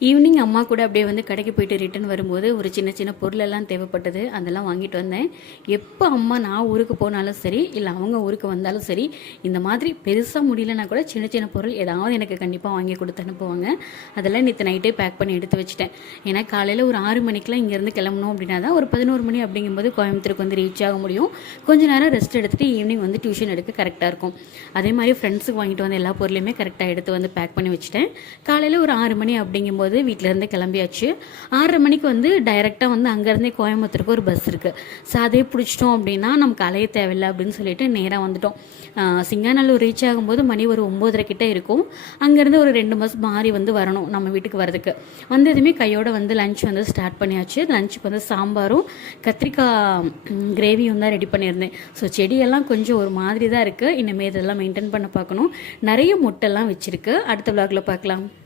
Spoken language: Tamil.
ஈவினிங் அம்மா கூட அப்படியே வந்து கடைக்கு போயிட்டு ரிட்டர்ன் வரும்போது ஒரு சின்ன சின்ன பொருளெல்லாம் தேவைப்பட்டது அதெல்லாம் வாங்கிட்டு வந்தேன். எப்போ அம்மா நான் ஊருக்கு போனாலும் சரி இல்லை அவங்க ஊருக்கு வந்தாலும் சரி இந்த மாதிரி பெருசாக முடியலனா கூட சின்ன சின்ன பொருள் ஏதாவது எனக்கு கண்டிப்பாக வாங்கி கொடுத்து அனுப்புவாங்க. அதெல்லாம் நேற்று நைட்டே பேக் பண்ணி எடுத்து வச்சுட்டேன். ஏன்னா காலையில் ஒரு ஆறு மணிக்கெலாம் இங்கேருந்து கிளம்பணும் அப்படின்னா தான் ஒரு பதினோரு மணி அப்படிங்கும்போது கோயம்புத்தூருக்கு வந்து ரீச் ஆக முடியும். கொஞ்ச நேரம் ரெஸ்ட் எடுத்துகிட்டு ஈவினிங் வந்து டியூஷன் எடுக்க கரெக்டாக இருக்கும். அதே மாதிரி ஃப்ரெண்ட்ஸுக்கு வாங்கிட்டு வந்த எல்லா பொருளையுமே கரெக்டாக எடுத்து வந்து பேக் பண்ணி வச்சுட்டேன். காலையில் ஒரு ஆறு மணி அப்படிங்கும்போது வீட்டிலேருந்து கிளம்பியாச்சு. ஆறரை மணிக்கு வந்து டைரெக்டாக வந்து அங்கேருந்தே கோயம்புத்தூருக்கு ஒரு பஸ் இருக்குது ஸோ அதே பிடிச்சிட்டோம் அப்படின்னா நமக்கு அலைய தேவையில்லை அப்படின்னு சொல்லிட்டு நேராக வந்துட்டோம். ஆஹ் சிங்காநல்லூர் ரீச் ஆகும்போது மணி ஒரு ஒம்போதரை கிட்ட இருக்கும். அங்கேருந்து ஒரு ரெண்டு பஸ் மாறி வந்து வரணும் நம்ம வீட்டுக்கு வரதுக்கு வந்ததுமே கையோட வந்து லஞ்ச் வந்து ஸ்டார்ட் பண்ணியாச்சு. லஞ்சுக்கு வந்து சாம்பாரும் கத்திரிக்காய் கிரேவியும் தான் ரெடி பண்ணியிருந்தேன். ஸோ செடியெல்லாம் கொஞ்சம் ஒரு மாதிரி தான் இருக்குது இனிமேல் இதெல்லாம் மெயின்டைன் பண்ண பார்க்கணும். நிறைய முட்டைலாம் வச்சுருக்கு. அடுத்த விளாகில் பார்க்கலாம்.